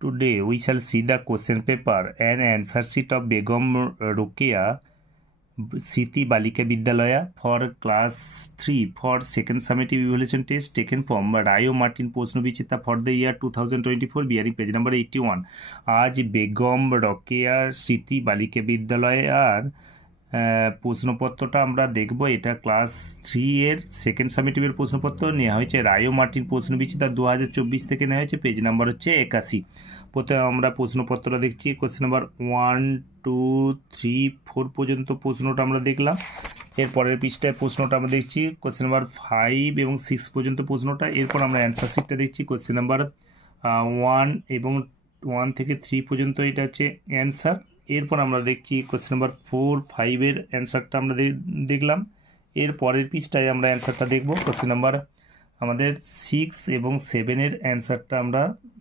Today we shall see the question paper and answer sheet of Begum Rokeya Siti Balika Vidyalaya for class 3 for second summative evaluation test taken from Rayo Martin Posnovichita for the year 2024 bearing page number 81. आज বেগম রোকেয়া স্মৃতি বালিকা বিদ্যালয়ের প্রশ্নপত্রটা আমরা দেখব। এটা class 3 এর second সামেটিভের প্রশ্নপত্র নেওয়া হয়েছে রায়ো মার্টিন প্রশ্নবিচিতা 2024 থেকে নেওয়া হয়েছে। পেজ নাম্বার হচ্ছে 81। প্রথমে আমরা প্রশ্নপত্রটা দেখছি। কোশ্চেন নাম্বার 1 2 3 4 পর্যন্ত প্রশ্নটা আমরা দেখলাম। এর পরের পৃষ্ঠায় প্রশ্নটা আমরা দেখছি কোশ্চেন নাম্বার 5 এবং 6 পর্যন্ত প্রশ্নটা। এরপর আমরা অ্যান্সার শিটটা দেখছি কোশ্চেন নাম্বার 1 এবং 1 থেকে 3 পর্যন্ত এটা হচ্ছে অ্যান্সার। এরপর আমরা দেখছি কোশ্চেন নাম্বার 4 5 এর অ্যান্সারটা আমরা দেখলাম। এর পরের পৃষ্ঠায় আমরা অ্যান্সারটা দেখব। কোশ্চেন নাম্বার আমাদের 6 এবং 7 এর অ্যান্সারটা আমরা